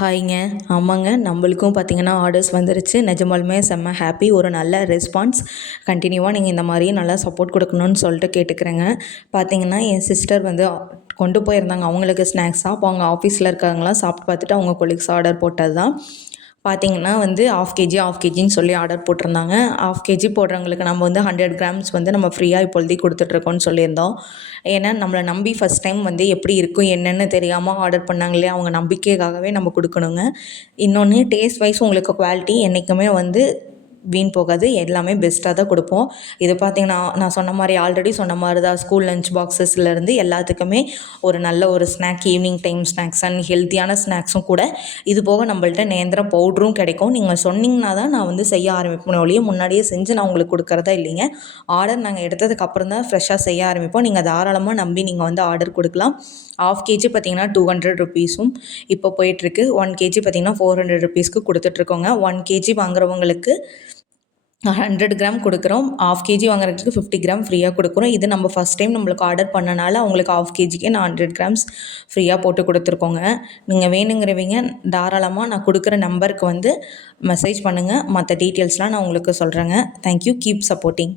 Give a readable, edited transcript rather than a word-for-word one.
ஹாய்ங்க. ஆமாங்க. நம்மளுக்கும் பார்த்தீங்கன்னா ஆர்டர்ஸ் வந்துருச்சு. நிஜமாலுமே செம்ம ஹாப்பி. ஒரு நல்ல ரெஸ்பான்ஸ். கன்டினியூவா நீங்க இந்த மாரியே நல்லா சப்போர்ட் குடுக்கணும்னு சொல்லிட்டு கேட்டுக்கிறேங்க. பார்த்தீங்கன்னா, என் சிஸ்டர் வந்து கொண்டு போயிருந்தாங்க. அவங்களுக்கு ஸ்நாக்ஸா. அப்போ அவங்க ஆஃபீஸில இருக்கவங்கலாம் சாப்பிட்டு பார்த்துட்டு அவங்க கொலீக்ஸ் ஆர்டர் போட்டது தான். பார்த்தீங்கன்னா வந்து 1/2 கேஜி, 1/2 கேஜின்னு சொல்லி ஆர்டர் போட்டிருந்தாங்க. 1/2 கேஜி போடுறவங்களுக்கு நம்ம வந்து 100 கிராம்ஸ் வந்து நம்ம ஃப்ரீயா இப்பொழுதைக்கு குடுத்துட்ருக்கோம்னு சொல்லியிருந்தோம். ஏன்னா, நம்மள நம்பி ஃபர்ஸ்ட் டைம் வந்து எப்படி இருக்கும் என்னன்னு தெரியாம ஆர்டர் பண்ணாங்க இல்லையா? அவங்க நம்பிக்கைக்காகவே நம்ம குடுக்கணுங்க. இன்னொன்று டேஸ்ட் வைஸ் உங்களுக்கு குவாலிட்டி என்றைக்குமே வந்து வீண் போகாது. எல்லாமே பெஸ்ட்டாக தான் குடுப்போம். இது பார்த்தீங்கன்னா, நான் சொன்ன மாரி ஆல்ரெடி சொன்ன மாரி தான் ஸ்கூல் லஞ்ச் பாக்ஸஸ்லேருந்து எல்லாத்துக்குமே ஒரு நல்ல ஒரு snack evening time snacks and ஹெல்த்தியான ஸ்நாக்ஸும் கூட. இது போக நம்மள்ட்ட நேந்திரம் பவுடரும் கிடைக்கும். நீங்கள் சொன்னீங்கன்னா தான் நான் வந்து செய்ய ஆரம்பிப்பேனே ஒழிய, முன்னாடியே செஞ்சு நான் உங்களுக்கு குடுக்குறதா இல்லைங்க. ஆர்டர் நாங்கள் எடுத்ததுக்கப்புறம் தான் ஃப்ரெஷ்ஷாக செய்ய ஆரம்பிப்போம். நீங்கள் தாராளமாக நம்பி நீங்கள் வந்து ஆர்டர் குடுக்கலாம். 1/2 கேஜி பார்த்தீங்கன்னா ₹200 இப்போ போயிட்டுருக்கு. 1 கேஜி பார்த்தீங்கன்னா ₹400க்கு குடுத்துட்ருக்கோங்க. 1 கேஜி வாங்குறவங்களுக்கு 100 கிராம் கொடுக்குறோம். 1/2 கேஜி வாங்குறதுக்கு 50 கிராம் ஃப்ரீயாக கொடுக்குறோம். இது நம்ம ஃபஸ்ட் டைம் நம்மளுக்கு ஆர்டர் பண்ணனால அவங்களுக்கு 1/2 கேஜிக்கே நான் 100 கிராம்ஸ் ஃப்ரீயாக போட்டு கொடுத்துருக்கோங்க. நீங்கள் வேணுங்கிறவங்க தாராளமாக நான் கொடுக்குற நம்பருக்கு வந்து மெசேஜ் பண்ணுங்கள். மற்ற டீட்டெயில்ஸ்லாம் நான் உங்களுக்கு சொல்கிறேங்க. தேங்க்யூ. Keep supporting.